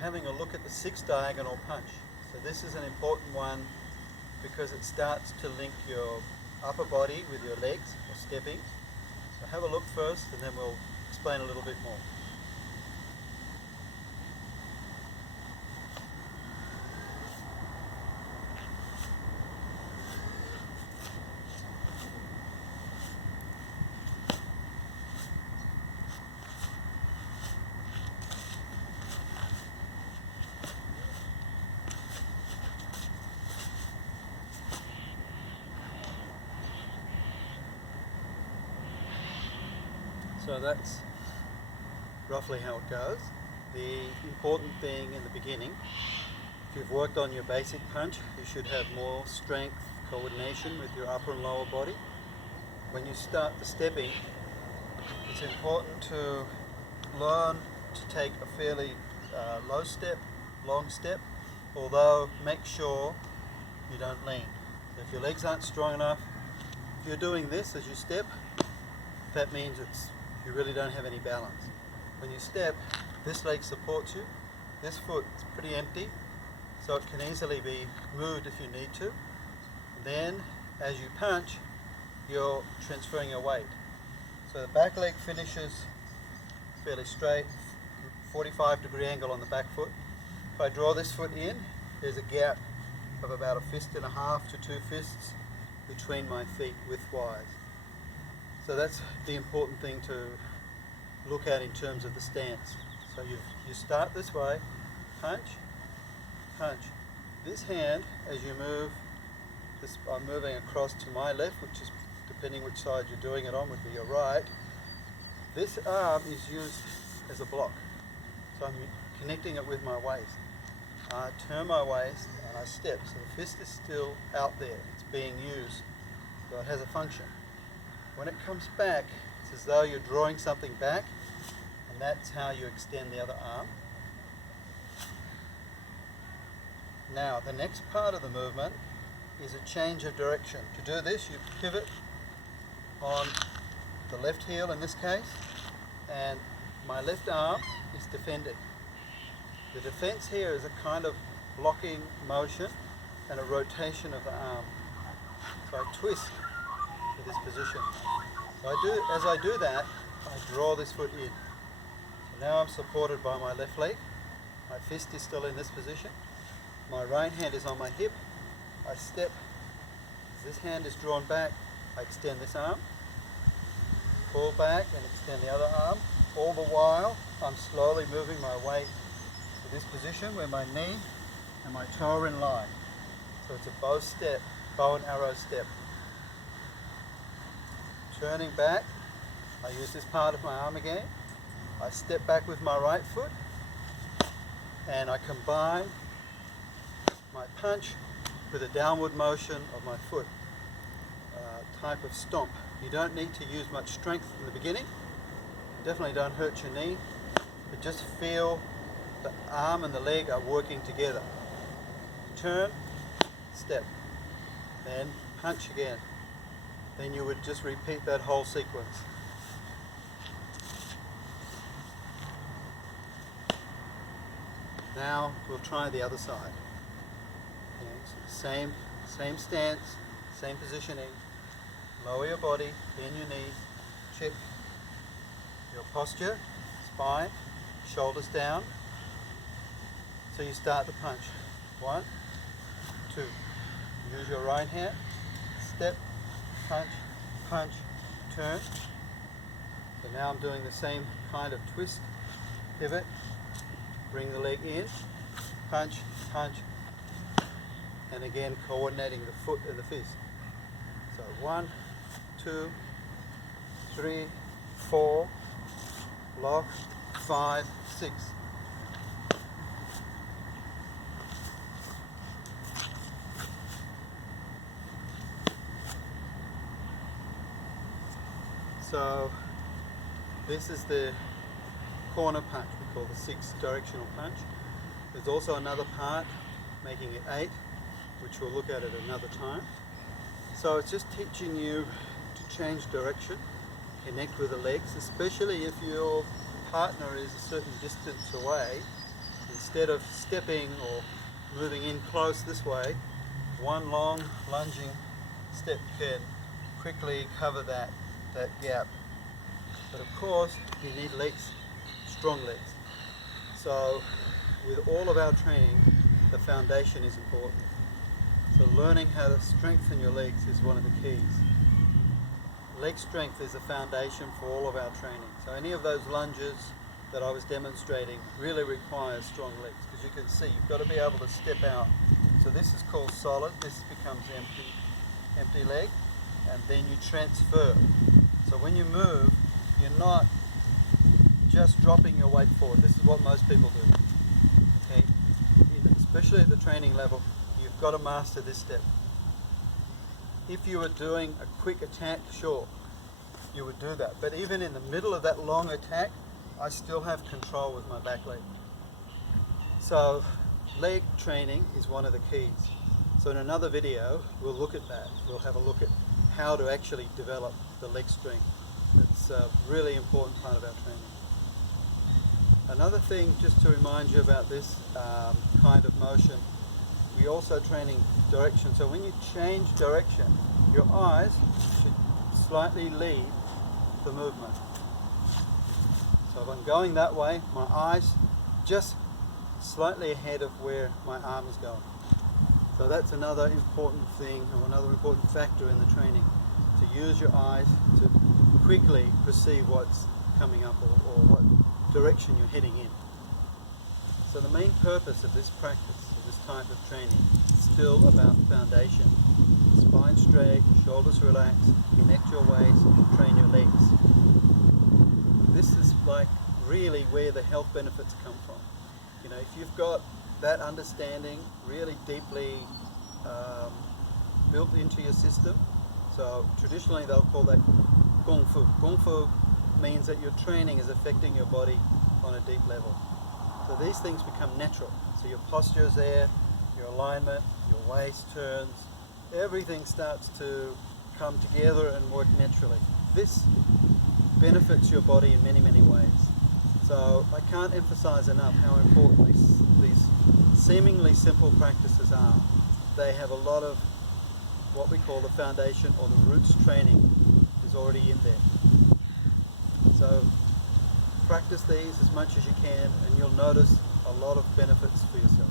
having a look at the 6 diagonal punch. So this is an important one because it starts to link your upper body with your legs or stepping. So have a look first and then we'll explain a little bit more. So that's roughly how it goes. The important thing in the beginning, if you've worked on your basic punch, you should have more strength, coordination with your upper and lower body. When you start the stepping, it's important to learn to take a fairly low step, long step, although make sure you don't lean. So if your legs aren't strong enough, if you're doing this as you step, that means you really don't have any balance. When you step, this leg supports you, this foot is pretty empty, so it can easily be moved if you need to. Then, as you punch, you're transferring your weight. So the back leg finishes fairly straight, 45-degree angle on the back foot. If I draw this foot in, there's a gap of about 1.5 fists to 2 fists between my feet width-wise. So that's the important thing to look at in terms of the stance. So you start this way, punch, punch. This hand, as you move, I'm moving across to my left, which is, depending which side you're doing it on, would be your right. This arm is used as a block. So I'm connecting it with my waist. I turn my waist and I step. So the fist is still out there. It's being used. So it has a function. When it comes back, it's as though you're drawing something back, and that's how you extend the other arm. Now, the next part of the movement is a change of direction. To do this, you pivot on the left heel in this case, and my left arm is defending. The defense here is a kind of blocking motion and a rotation of the arm. So I twist to this position. So as I do that, I draw this foot in. So now I'm supported by my left leg. My fist is still in this position. My right hand is on my hip. I step. As this hand is drawn back, I extend this arm. Pull back and extend the other arm. All the while, I'm slowly moving my weight to this position where my knee and my toe are in line. So it's a bow and arrow step. Turning back, I use this part of my arm again. I step back with my right foot and I combine my punch with a downward motion of my foot, type of stomp. You don't need to use much strength in the beginning. Definitely don't hurt your knee, but just feel the arm and the leg are working together. Turn, step, then punch again. Then you would just repeat that whole sequence. Now we'll try the other side. Okay, so same stance, same positioning. Lower your body, bend your knees, check your posture, spine, shoulders down. So you start the punch. 1, 2. Use your right hand, step, punch, punch, turn. So now I'm doing the same kind of twist, pivot, bring the leg in, punch, punch, and again coordinating the foot and the fist. So 1, 2, 3, 4, lock, 5, 6. So this is the corner punch, we call the 6 directional punch. There's also another part, making it 8, which we'll look at another time. So it's just teaching you to change direction, connect with the legs, especially if your partner is a certain distance away. instead of stepping or moving in close this way, one long lunging step can quickly cover that gap. But of course, you need legs, strong legs. So with all of our training, the foundation is important. So learning how to strengthen your legs is one of the keys. Leg strength is a foundation for all of our training. So any of those lunges that I was demonstrating really requires strong legs, because you can see you've got to be able to step out. So this is called solid, this becomes empty leg, and then you transfer. So when you move, you're not just dropping your weight forward. This is what most people do. Okay? Especially at the training level, you've got to master this step. If you were doing a quick attack, sure, you would do that. But even in the middle of that long attack, I still have control with my back leg. So leg training is one of the keys. So in another video, we'll look at that. We'll have a look at how to actually develop the leg strength. It's a really important part of our training. Another thing, just to remind you about this kind of motion, we also training direction. So when you change direction, your eyes should slightly lead the movement. So if I'm going that way, my eyes just slightly ahead of where my arm is going. So that's another important thing, or another important factor in the training, to use your eyes to quickly perceive what's coming up or what direction you're heading in. So the main purpose of this practice, of this type of training, is still about foundation. Spine straight, shoulders relaxed, connect your waist, train your legs. This is like really where the health benefits come from. You know, if you've got that understanding really deeply built into your system, so traditionally they'll call that Gong Fu. Gong Fu means that your training is affecting your body on a deep level. So these things become natural. So your posture is there, your alignment, your waist turns, everything starts to come together and work naturally. This benefits your body in many, many ways. So I can't emphasize enough how important these seemingly simple practices are. They have a lot of what we call the foundation or the roots training is already in there. So practice these as much as you can and you'll notice a lot of benefits for yourself.